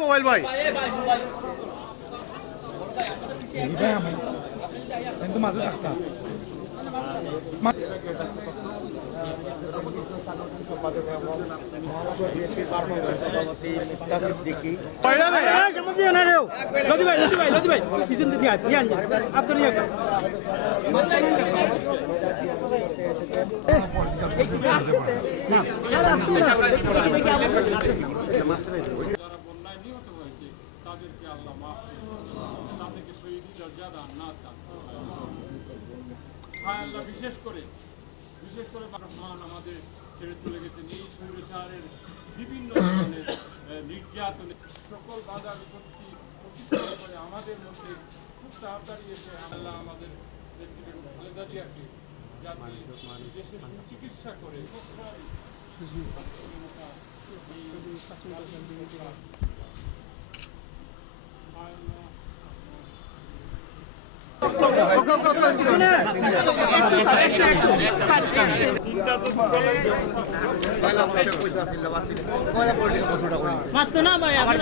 Mobile ভাই। মাঝে থাকতাম পয়লা বিশেষ করে বিশেষ করে আমাদের ছেড়ে চলে গেছেন এই স্বৈরাচারের বিভিন্ন ধরনের নির্যাতনে সকল বাধা বিপত্তি করে আমাদের মধ্যে খুব তাড়াতাড়ি এসে আল্লাহ আমাদের খালেদা জিয়াকে সুচিকিৎসা করে মাত্র না ভাই আপনার